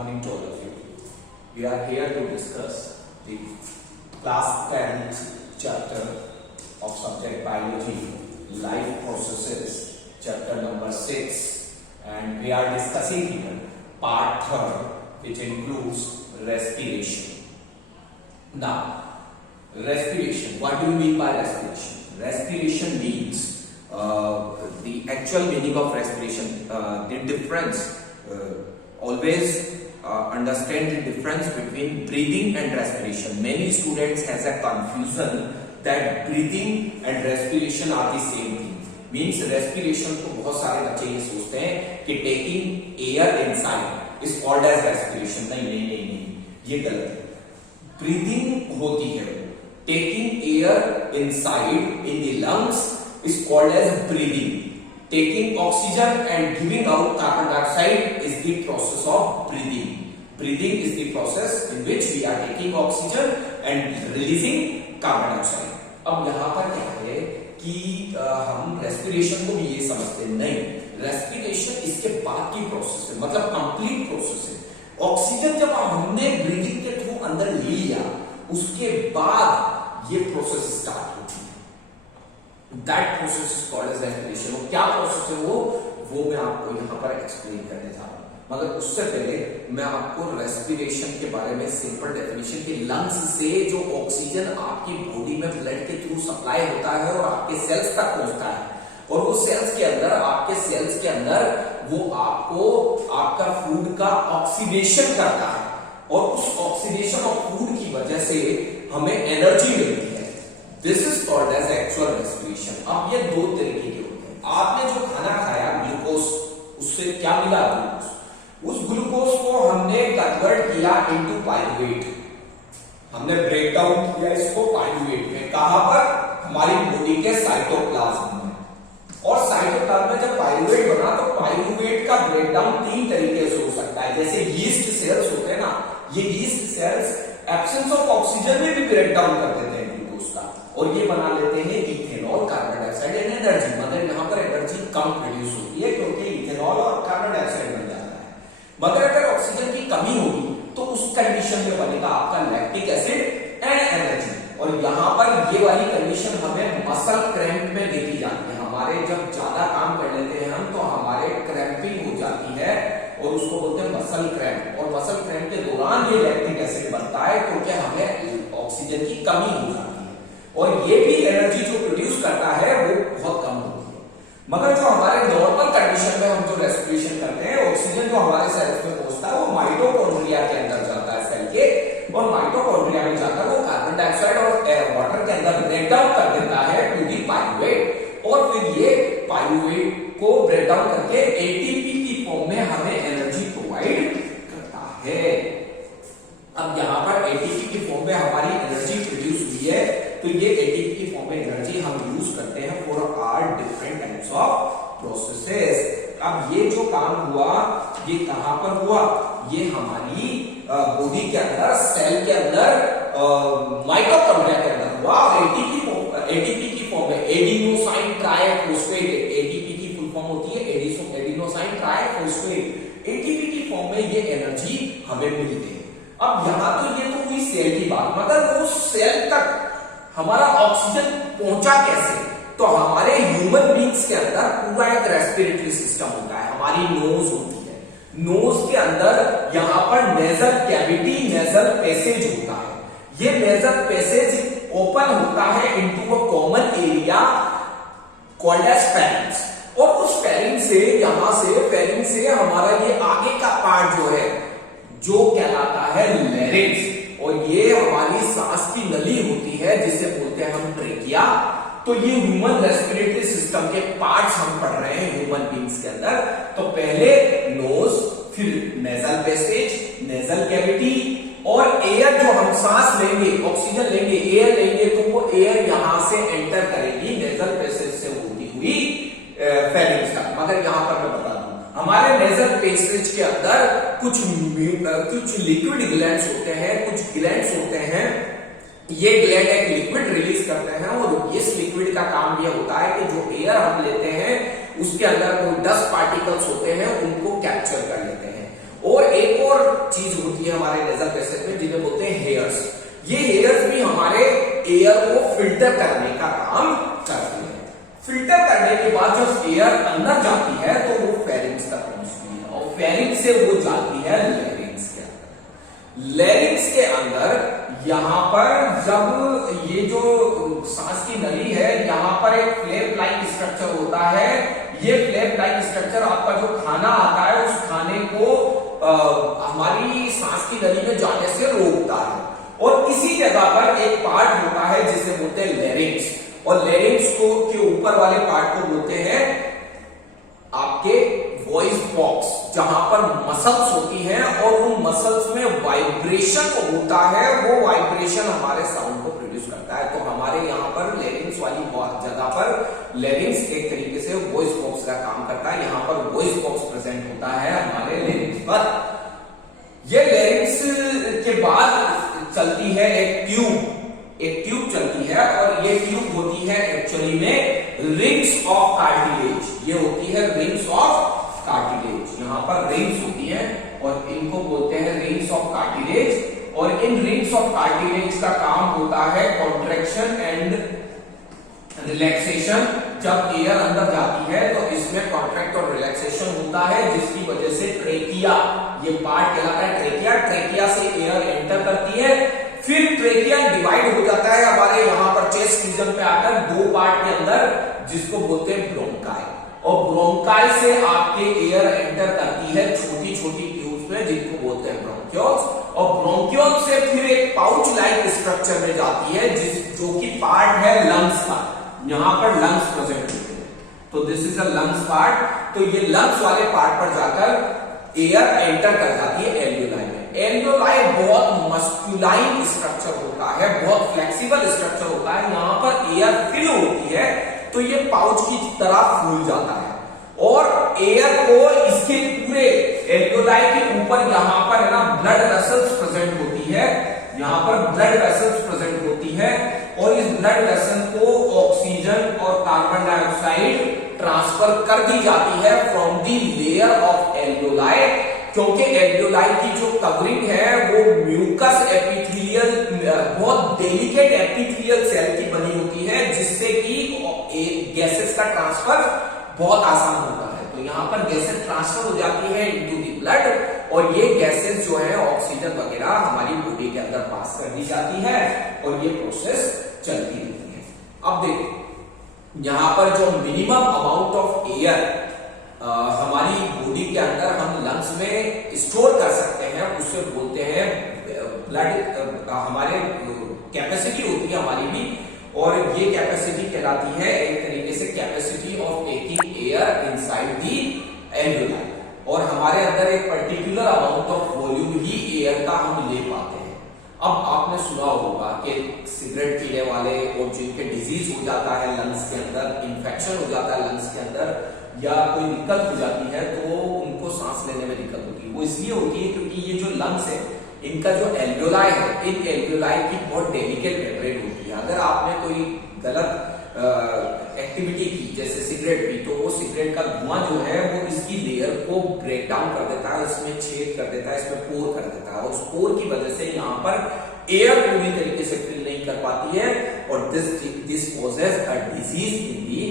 morning to all of you. We are here to discuss the class 10th chapter of subject biology, life processes, chapter number 6, and we are discussing here part 3, which includes respiration. Now, respiration. What do you mean by respiration? Respiration means the actual meaning of respiration. The difference. Always understand the difference between breathing and respiration. Many students has a confusion that breathing and respiration are the same thing. Means respiration को बहुत सारे बच्चे ये सोचते हैं कि taking air inside is called as respiration. नहीं, ये गलत है. Breathing होती है. Taking air inside in the lungs is called as breathing. Taking oxygen and giving out carbon dioxide is the process of breathing. Breathing is the process in which we are taking oxygen and releasing carbon dioxide. अब यहाँ पर क्या है कि हम respiration को भी ये समझते नहीं. रेस्पिरेशन इसके बाद की प्रोसेस है, मतलब कंप्लीट प्रोसेस है. ऑक्सीजन जब हमने ब्रीदिंग के थ्रू अंदर ले लिया, उसके बाद ये प्रोसेस स्टार्ट होती है. That process is called as respiration. वो क्या प्रोसेस है वो मैं आपको यहाँ पर एक्सप्लेन करने जा रहा हूँ. मगर उससे पहले मैं आपको रेस्पिरेशन के बारे में सिंपल डेफिनेशन कि लंग्स से जो ऑक्सीजन आपकी बॉडी में ब्लड के थ्रू सप्लाई होता है और आपके सेल्स तक पहुंचता है, और वो सेल्स के अंदर आपके सेल्स के अंदर वो आपको आपका फूड का ऑक्सीडेशन करता है, और उस ऑक्सीडेशन ऑफ फूड की वजह से हमें एनर्जी मिलती है. This is called as actual respiration. अब ये दो तरीके के होते हैं. आपने जो खाना खाया ग्लूकोज, उससे क्या मिला? ग्लूकोज. उस ग्लूकोज को हमने कन्वर्ट किया इनटू पाइरुवेट. हमने ब्रेक डाउन किया इसको पाइरुवेट में. कहां पर? हमारी बॉडी के साइटोप्लाज्म में. और साइटोप्लाज्म में जब पाइरुवेट बना तो पाइरुवेट का ब्रेकडाउन 3 तरीके से हो सकता है. जैसे यीस्ट सेल्स होते हैं ना, ये yeast cells absence of oxygen में भी ब्रेक डाउन कर देते हैं ग्लूकोज का, और ये बना लेते हैं ethanol, carbon dioxide and energy. मतलब यहाँ पर एनर्जी कम प्रोड्यूस होती है क्योंकि इथेनॉल और कार्बन डाइऑक्साइड बन जाता है. मगर अगर ऑक्सीजन की कमी होगी तो उस कंडीशन में बनेगा आपका लैक्टिक एसिड एंड एनर्जी. और यहाँ पर ये वाली कंडीशन हमें मसल क्रैम्प में देखी जाती है. हमारे जब ज्यादा काम कर लेते हैं हम तो हमारे क्रैम्पिंग हो जाती है, और उसको बोलते हैं मसल क्रैम्प. और मसल क्रैम्प के दौरान ये लैक्टिक एसिड बनता है क्योंकि हमें ऑक्सीजन की कमी हो जाती है, और ये भी एनर्जी जो प्रोड्यूस करता है वो बहुत कम होती है. मगर जो हमारे नॉर्मल कंडीशन में हम जो रेस्पिरेशन करते हैं, ऑक्सीजन जो हमारे सेल्स में पहुंचता है वो माइटोकॉन्ड्रिया के अंदर जाता है सेल के, और माइटोकॉन्ड्रिया में जाकर वो कार्बन डाइऑक्साइड और वाटर के अंदर ब्रेक डाउन कर देता है टू दी पाइरुवेट, और फिर ये पाइरुवेट को ब्रेक डाउन करके एटीपी की फॉर्म में हमें एनर्जी प्रोवाइड करता है. अब यहाँ पर एटीपी की फॉर्म में हमारी एनर्जी प्रोड्यूस हुई है, तो ये एटीपी की फॉर्म में एनर्जी हम यूज करते हैं for our different types of processes. अब ये जो काम हुआ ये कहां पर हुआ? ये हमारी बॉडी के अंदर, सेल के अंदर, माइटोकॉन्ड्रिया के अंदर हुआ. और एटीपी की फॉर्म में एडिनोसाइन ट्राइफॉस्फेट, एटीपी की फुल फॉर्म होती है एडिनोसाइन ट्राइफॉस्फेट. एटीपी की फॉर्म में ये एनर्जी हमें मिलती है. अब यहां तो ये तो हुई सेल की बात, मगर वो सेल तक हमारा ऑक्सीजन पहुंचा कैसे? तो हमारे ह्यूमन बींग्स के अंदर पूरा एक रेस्पिरेटरी सिस्टम होता है. हमारी नोज होती है. नोज के अंदर यहां पर नेजल कैविटी, नेजल पैसेज होता है. ये नेजल पैसेज ओपन होता है into a common area called as pharynx, और उस फेरिंग से यहां से फेरिंग से हमारा ये आगे का पार्ट जो है जो कहलाता है लैरिंक्स, और ये हमारी सांस की नली होती है जिसे बोलते हैं हम ट्रेकिया. तो ये ह्यूमन रेस्पिरेटरी सिस्टम के पार्ट्स हम पढ़ रहे हैं ह्यूमन बींग्स के अंदर. तो पहले नोज, फिर नेजल पैसेज, नेजल कैविटी, और एयर जो हम सांस लेंगे, ऑक्सीजन लेंगे, एयर लेंगे, तो वो एयर यहां से एंटर करेगी नेजल पैसेज से होती हुई फेरिंग्स तक. मगर यहां पर मैं बता दूं, हमारे नेजल पैसेज के अंदर कुछ लिक्विड ग्लैंड्स होते हैं, कुछ ग्लैंड्स होते हैं. ये ग्लैंड एक लिक्विड रिलीज करते हैं, और इस लिक्विड का काम ये होता है कि जो एयर हम लेते हैं उसके अंदर कोई 10 पार्टिकल्स होते हैं उनको कैप्चर कर लेते हैं, और एक और चीज होती है हमारे नेजल पैसेज में जिन्हें बोलते हैं हेयर्स। ये हेयर्स भी हमारे एयर को फिल्टर करने का काम करती है। फिल्टर करने के बाद जब एयर अंदर जाती है तो वो फेरिंग्स तक पहुंचती है और फेरिंग्स से वो जाती है लैरिंग्स के अंदर। लैरिंग्स के अंदर यहां पर जब ये जो सांस की नली है यहां पर एक फ्लैप लाइक स्ट्रक्चर होता है। ये फ्लैप लाइक स्ट्रक्चर आपका जो खाना आता है उस खाने को हमारी सांस की नली में जाने से रोकता है। और इसी जगह पर एक पार्ट होता है जिसे बोलते हैं लैरिंग्स, और लैरिंग्स को के ऊपर वाले पार्ट को बोलते हैं आपके वॉइस बॉक्स, जहां पर मसल्स होती हैं और उन मसल्स में वाइब्रेशन होता है। वो वाइब्रेशन हमारे साउंड को प्रोड्यूस करता है। तो हमारे यहाँ पर लैरिंग्स वाली जगह पर लैरिंग्स एक तरीके से वॉइस बॉक्स का काम करता है। यहाँ पर वॉइस बॉक्स प्रेजेंट होता है हमारे लैरिंग्स पर। ये लैरिंग्स के बाद चलती है एक ट्यूब चलती है और ये ट्यूब होती है एक्चुअली में रिंग्स ऑफ कार्टिलेज। ये होती है रिंग्स ऑफ कार्टिलेज। यहाँ पर रिंग्स होती है और इनको बोलते हैं रिंग्स ऑफ कार्टिलेज। और इन रिंग्स ऑफ कार्टिलेज का काम होता है कॉन्ट्रैक्शन एंड रिलैक्सेशन। जब एयर अंदर जाती है तो इसमें कॉन्ट्रैक्ट और रिलैक्सेशन होता है, जिसकी वजह से ट्रेकिया, ये पार्ट कहलाता है ट्रेकिया। ट्रेकिया से एयर एंटर करती है, फिर ट्रेकिया डिवाइड हो जाता है हमारे यहाँ पर चेस्ट रीजन पे आकर दो पार्ट के अंदर, जिसको बोलते हैं ब्रोंकाई। और ब्रोंकाई से आपके एयर एंटर करती है छोटी छोटी ट्यूब्स में, जिनको बोलते हैं ब्रोंक्यूल्स। और ब्रोंक्यूल से फिर एक पाउच लाइक स्ट्रक्चर में जाती है जो कि पार्ट है लंग्स का। यहां पर लंग्स प्रेजेंट होते हैं, तो this is a lungs part. तो ये लंग्स वाले पार्ट पर जाकर एयर एंटर कर जाती है एल्वियोलाई में। एल्वियोलाई बहुत मस्कुलाइन स्ट्रक्चर होता है, बहुत फ्लेक्सिबल स्ट्रक्चर होता है। यहां पर एयर फिल होती है तो ये पाउच की तरह फूल जाता है और एयर को इसके पूरे एल्वियोलाई के ऊपर यहां पर है ना ब्लड वेसल्स प्रेजेंट होती है। यहां पर ब्लड वेसल्स प्रेजेंट होती है और इस ब्लड वेसल को ऑक्सीजन और कार्बन डाइऑक्साइड ट्रांसफर कर दी जाती है from the layer of alveoli. क्योंकि एल्वियोलाई की जो कवरिंग है वो म्यूकस एपिथेलियल, बहुत डेलिकेट एपिथेलियल सेल की बनी होती है, जिससे कि गैसेस का ट्रांसफर बहुत आसान होता है। तो यहाँ पर गैसेस ट्रांसफर हो जाती है इनटू द ब्लड और ये गैसेस जो है ऑक्सीजन वगैरह हमारी बॉडी के अंदर पास कर दी जाती है और ये प्रोसेस चलती रहती है। अब देखो यहाँ पर जो मिनिमम अमाउंट ऑफ एयर हमारी बॉडी के अंदर हम लंग्स में स्टोर कर सकते हैं उसे बोलते हैं ब्लड, हमारे कैपेसिटी होती है हमारी भी, और ये कैपेसिटी कहलाती है एक तरीके से capacity of taking air inside the alveoli. और हमारे अंदर एक particular amount of volume he air का हम ले पाते हैं। अब आपने सुना होगा कि सिगरेट पीने वाले और जिनके डिजीज हो जाता है लंग्स के अंदर, इन्फेक्शन हो जाता है लंग्स के अंदर या कोई दिक्कत हो जाती है तो उनको सांस लेने में दिक्कत होती है। वो इसलिए होती है क्योंकि ये जो लंग्स है इनका जो एल्वियोलाई है, इन एल्वियोलाई की बहुत डेलिकेट मेम्ब्रेन होती है। अगर आपने कोई गलत एक्टिविटी की जैसे सिगरेट पी तो वो सिगरेट का धुआं जो है वो इसकी लेयर को ब्रेक डाउन कर देता है, इसमें छेद कर देता है, इसमें पोर कर देता है और उस पोर की वजह से यहाँ पर एयर पूरी तरीके से फिल नहीं कर पाती है और this causes a disease in the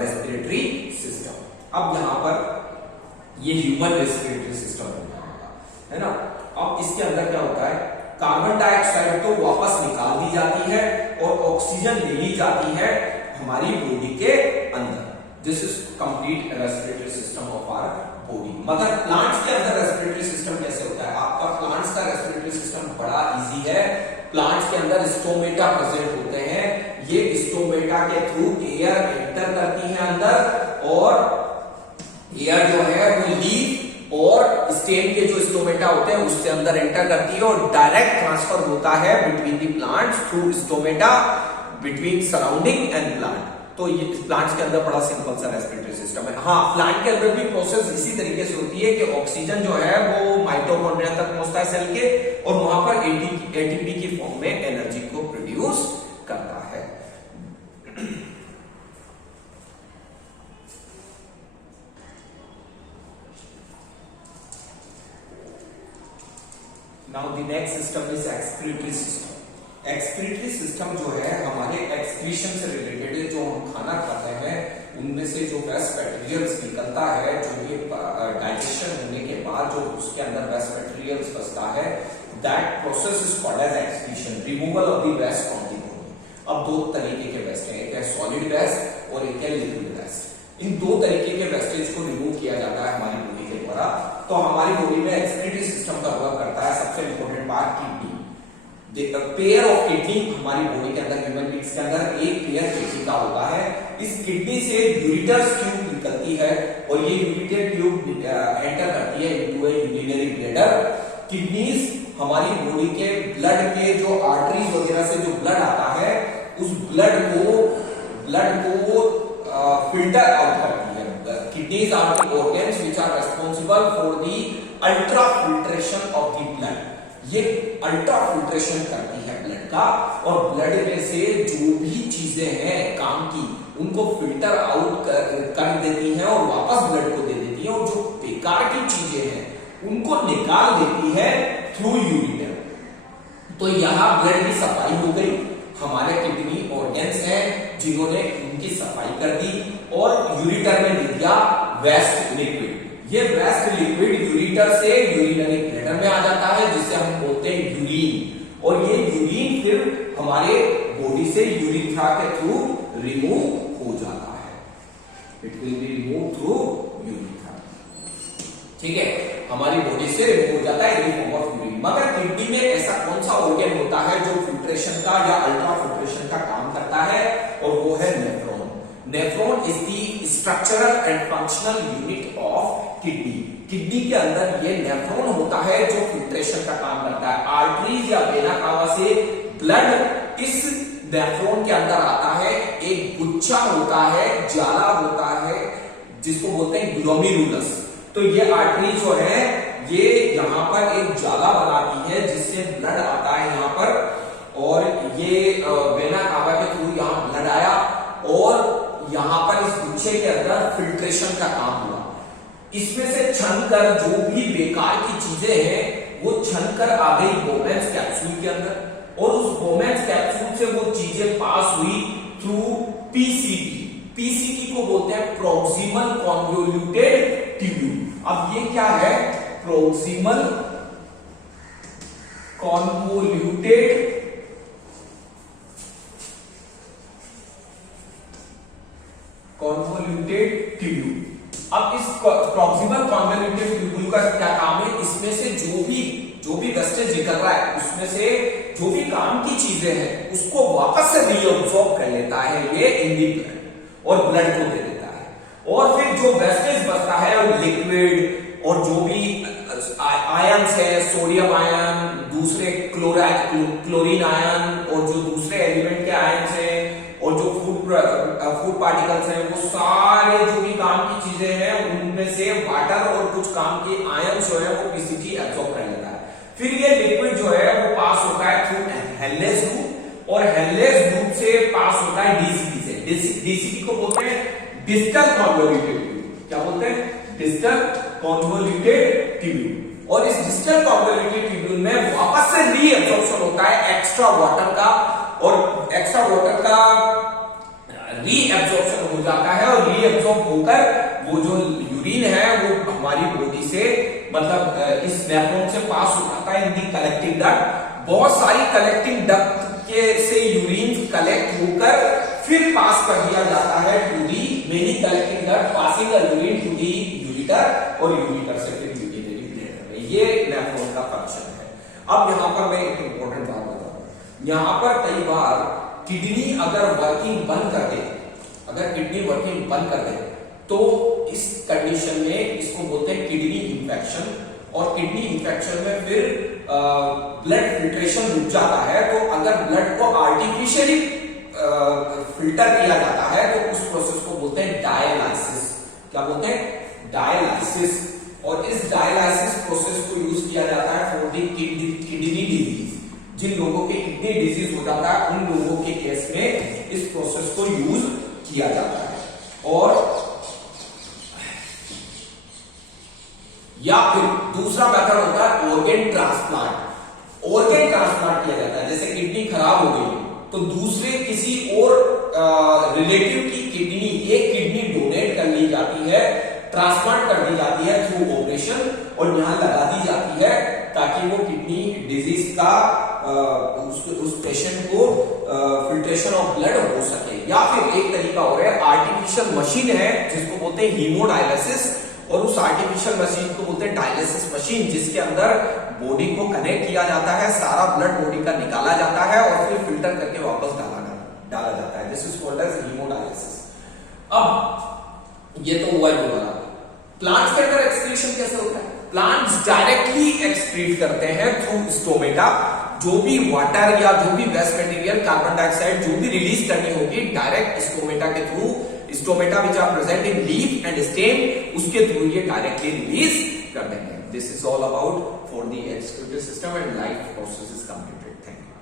respiratory system. अब यहाँ पर ये ह्यूमन रेस्पिरेटरी सिस्टम है ना। अब इसके अंदर क्या होता है, कार्बन डाइऑक्साइड तो वापस निकाल दी जाती है और ऑक्सीजन ले ली जाती है हमारी बॉडी के अंदर। This is complete respiratory system of our body. मगर प्लांट्स के अंदर रेस्पिरेटरी सिस्टम कैसे होता है? आपका प्लांट्स का रेस्पिरेटरी सिस्टम बड़ा इजी है। प्लांट्स के अंदर स्टोमेटा प्रेजेंट होते हैं। ये स्टोमेटा के थ्रू एयर एंटर करती है अंदर और एयर जो है वो लीफ और स्टेम के जो स्टोमेटा होते हैं उसके अंदर एंटर करती है और डायरेक्ट ट्रांसफर होता है between the plants through stomata between surrounding and plant. तो ये प्लांट्स के अंदर बड़ा सिंपल सा रेस्पिरेटरी सिस्टम है। हाँ, प्लांट के अंदर भी प्रोसेस इसी तरीके से होती है कि ऑक्सीजन जो है वो माइटोकॉन्ड्रिया तक पहुंचता है सेल के और वहां पर एटीपी की फॉर्म में एनर्जी को प्रोड्यूस करता है। Now the next system is excretory system. Excretory system जो है हमारे एक्सक्रीशन से रिलेटेड है, जो हम खाना खाते हैं उनमें से जो वेस्ट मटेरियल्स निकलता है, जो ये डाइजेशन होने के बाद जो उसके अंदर वेस्ट मटेरियल्स बचता है, that process is called as excretion, removal of the waste from the body. अब दो तरीके के वेस्ट है, एक है सॉलिड वेस्ट और एक है लिक्विड वेस्ट। इन दो तरीके के वेस्टेज को रिमूव किया जाता है हमारी बॉडी के द्वारा। तो हमारी बॉडी में एक्सक्रीटरी सिस्टम का वर्क करता है। सबसे important part kidney, pair of kidney हमारी बॉडी के अंदर, ह्यूमन बींग्स के अंदर एक पेयर किडनी का होता है। इस किडनी से यूरिटर्स ट्यूब निकलती है और ये यूरिटर ट्यूब एंटर करती है इनटू ए यूरिनरी ब्लैडर। किडनीज हमारी बॉडी के ब्लड के जो आर्टरीज वगैरह से जो ब्लड आता है, उस ब्लड को फिल्टर आउट करती है। Kidneys are the organs which are responsible for the ultra filtration of the blood. ये अल्ट्रा फिल्ट्रेशन करती है ब्लड का, और ब्लड में से जो भी चीजें हैं काम की, उनको फिल्टर आउट कर देती हैं और वापस ब्लड को दे देती है, और जो बेकार की चीजें हैं उनको निकाल देती है थ्रू यूरिन। तो यहां ब्लड की सफाई हो गई। हमारे किडनी ऑर्गन्स हैं जिन्होंने उनकी सफाई कर दी और यूरिटर में दे दिया वेस्ट लिक्विड। ये वेस्ट लिक्विड यूरिटर से यूरिनरी ब्लैडर में आ जाता है, जिसे हम बोलते हैं यूरिन, और ये यूरिन फिर हमारे बॉडी से यूरिथ्रा के थ्रू रिमूव हो जाता है। It will be remove through urethra. ठीक है, हमारी बॉडी से रिमूव हो जाता है इन फॉर्म ऑफ यूरिन। मगर किडनी में ऐसा कौन सा ऑर्गन होता है जो फिल्ट्रेशन का या अल्ट्रा फिल्ट्रेशन का काम करता है, और वो है nephron. Nephron is the structural and functional unit of kidney. Kidney के अंदर ये नेफ्रॉन होता है जो फिल्ट्रेशन का काम करता है। आर्टरीज या वेना कावा से ब्लड इस नेफ्रॉन के अंदर आता है। एक गुच्छा होता है, जाला होता है, जिसको बोलते हैं ग्लोमेरुलस। तो ये आर्टरी जो है ये यहाँ पर एक जाला बनाती है, जिससे ब्लड आता है यहाँ पर, और ये वेना कावा के थ्रू यहाँ ब्लड आया और यहाँ पर इस गुच्छे के अंदर फिल्ट्रेशन का काम हुआ। इसमें से छनकर जो भी बेकार की चीजें हैं वो छनकर आ गई बोमेंस कैप्सूल के अंदर, और उस बोमेंस कैप्सूल से वो चीजें पास हुई थ्रू पीसीटी। पीसीटी को बोलते हैं प्रॉक्सिमल कॉन्वोल्यूटेड ट्यूब्यूल। अब ये क्या है? Proximal convoluted tubule. अब इस प्रॉक्सिमल कॉन्वोल्यूटेड ट्यूब्यूल का क्या काम है? इसमें से जो भी वेस्टेज निकल रहा है, उसमें से जो भी काम की चीजें हैं उसको वापस से रीअब्सॉर्ब कर लेता है ये इन दी ब्लड, और ब्लड को दे देता है। और फिर जो वेस्टेज बचता है वो लिक्विड और जो भी आयंस है, सोडियम आयन, दूसरे क्लोरीन आयन, और जो दूसरे एलिमेंट के आयंस हैं, और जो फूड पार्टिकल्स हैं, वो सारे जो भी काम की चीजें हैं उनमें से वाटर और कुछ काम के आयन जो है वो पीसीटी एब्सॉर्ब कर लेता है। फिर ये लिक्विड जो है वो पास होता है थ्रू हेल्लेस लूप, और हेल्लेस लूप से पास होता है डीसीटी से। डीसीटी को बोलते हैं डिस्टल कॉन्वोल्यूटेड ट्यूब्यूल। क्या बोलते हैं? Distal convoluted tubule. और इस डिस्टल कॉन्वोल्यूटेड ट्यूब्यूल में वापस से रीअब्सॉर्प्शन होता है एक्स्ट्रा वाटर का, और एक्स्ट्रा वाटर का रीअब्सॉर्प्शन हो जाता है, और रीअब्सॉर्ब होकर वो जो यूरिन है वो हमारी बॉडी से, मतलब इस नेफ्रॉन से पास हो जाता है इन दी कलेक्टिंग डक्ट। बहुत सारी कलेक्टिंग डक्ट के से यूरिन कलेक्ट होकर फिर पास कर दिया जाता है to the many collecting duct passing urine to the ureter, और यूरिटर से फिर यूरिनरी ब्लैडर में। ये नेफ्रॉन का फंक्शन है। अब यहाँ पर मैं एक इंपॉर्टेंट बात बताऊं। यहाँ पर कई बार किडनी अगर वर्किंग बंद कर दे, तो इस कंडीशन में इसको बोलते हैं किडनी इंफेक्शन, और किडनी इंफेक्शन में फिर ब्लड फिल्ट्रेशन रुक जाता है। तो अगर ब्लड को आर्टिफिशियली फिल्टर किया जाता है तो उस प्रोसेस को बोलते हैं डायलाइसिस। क्या बोलते हैं? डायलाइसिस। और इस डायलाइसिस प्रोसेस को यूज किया जाता है फॉर द किडनी डिजीज। जिन लोगों के किडनी डिजीज हो जाता है उन लोगों के केस में इस प्रोसेस को यूज किया जाता है। और या फिर दूसरा मेथड होता है ऑर्गन ट्रांसप्लांट। ऑर्गन ट्रांसप्लांट किया जाता है। जैसे किडनी खराब हो गई तो दूसरे किसी और रिलेटिव की किडनी, एक किडनी डोनेट कर ली जाती है, ट्रांसप्लांट कर दी जाती है थ्रू ऑपरेशन, और यहां लगा दी जाती है ताकि वो किडनी डिजीज का उस पेशेंट को फिल्ट्रेशन ऑफ ब्लड हो सके। या फिर एक तरीका और है, आर्टिफिशियल मशीन है जिसको बोलते हैं हीमोडायलिसिस, और उस आर्टिफिशियल मशीन को बोलते हैं डायलिसिस मशीन, जिसके अंदर बॉडी को कनेक्ट किया जाता है, सारा ब्लड बॉडी का निकाला जाता है और फिर फिल्टर करके वापस डाला जाता है। This is called as haemodialysis. अब ये तो हुआ ही वाला। प्लांट्स के अंदर एक्सक्रीशन कैसे होता है? प्लांट्स डायरेक्टली एक्सक्रीट करते हैं थ्रू स्टोमेटा। जो भी वाटर या जो भी वेस्ट मटेरियल, कार्बन डाइऑक्साइड जो भी रिलीज करनी होगी डायरेक्ट स्टोमेटा के through, stomata which are present in leaf and stem, उसके थ्रू ये डायरेक्टली रिलीज कर देंगे। This is all about for the excretory system and life process is completed. Thank you.